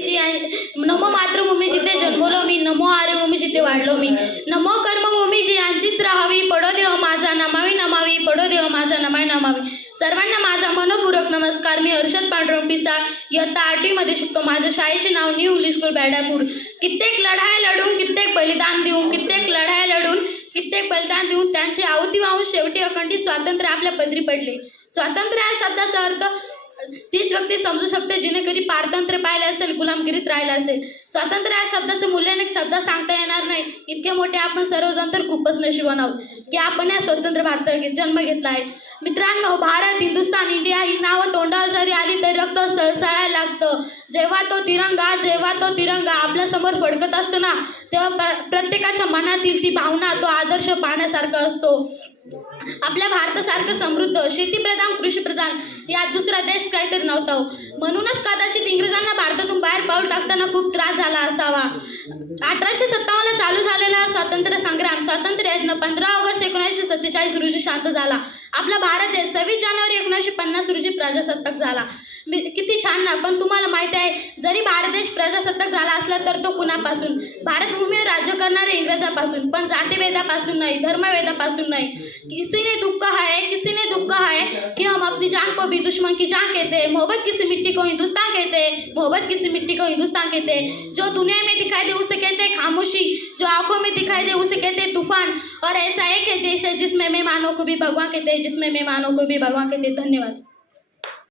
नमो मातृभूमी जिथे जन्मलो मी, नमो आर्यभूमी जिथे वाढलो मी, नमो कर्मभूमी जी यांचीच राहावी, पडो देव माझा नमावी नमावी, पडो देव माझा नमावी नमावी. सर्वांना माझा मनपूर्वक नमस्कार. मी हर्षद पांडुरंग पिसाळ, इयत्ता 8वी मध्ये शिकतो. माझ्या शाळेचे नाव न्यू इंग्लिश स्कूल बॅडापूर. कित्येक लढाया लढून, कित्येक बलिदान देऊन, कित्येक लढाया लढून, कित्येक बलिदान देऊन त्यांची आहुती वाहून शेवटी अखंडित स्वातंत्र्य आपल्या पदरी पडले. स्वातंत्र्य या शब्दाचा अर्थ तीच व्यक्ती समजू शकते जिने कधी पारतंत्र्य पाहिले असेल, गुलामगिरीत राहिला असेल. स्वातंत्र्य या शब्दाचं मूल्य अनेक शब्दात सांगता येणार नाही. इतके मोठे आपण सर्वजण तर खूपच नशिबान आहोत की आपण या स्वतंत्र भारतात जन्म घेतला आहे. मित्रांनो, भारत, हिंदुस्तान, इंडिया ही नावं तोंडावर जरी आली तरी रक्त सळसळायला लागतं. जेव्हा तो तिरंगा आपल्या समोर फडकत असतो ना, तेव्हा प्रत्येकाच्या मनातील ती भावना, तो आदर्श पाहण्यासारखा असतो. आपल्या भारतासारखं समृद्ध, शेतीप्रधान, कृषीप्रधान यात दुसरा देश काहीतरी नव्हता. म्हणूनच कदाचित इंग्रजांना भारतातून बाहेर पाऊल टाकताना खूप त्रास झाला असावा. 1857ला चालू झालेला स्वातंत्र्य संग्राम, स्वातंत्र्य यज्ञ 15 ऑगस्ट 1947 रोजी शांत झाला. आपला भारत देश 26 जानेवारी 1950 रोजी प्रजासत्ताक झाला. किती छान ना. पण तुम्हाला माहिती आहे, जरी भारत देश प्रजासत्ताक झाला असला तर तो कुणापासून? भारत भूमीवर राज्य करणारे इंग्रजापासून. पण जातीभेदापासून नाही, धर्मभेदापासून नाही. किसी ने दुख है कि हम अपनी जान को भी दुश्मन की जान कहते हैं. मोहब्बत किसी मिट्टी को हिंदुस्तान कहते हैं, मोहब्बत किसी मिट्टी को हिंदुस्तान कहते हैं. जो दुनिया में दिखाई दे उसे कहते हैं खामोशी, जो आंखों में दिखाई दे उसे कहते हैं तूफान. और ऐसा एक देश है जिसमें मेहमानों को भी भगवान कहते हैं, जिसमें मेहमानों को भी भगवान कहते हैं. धन्यवाद.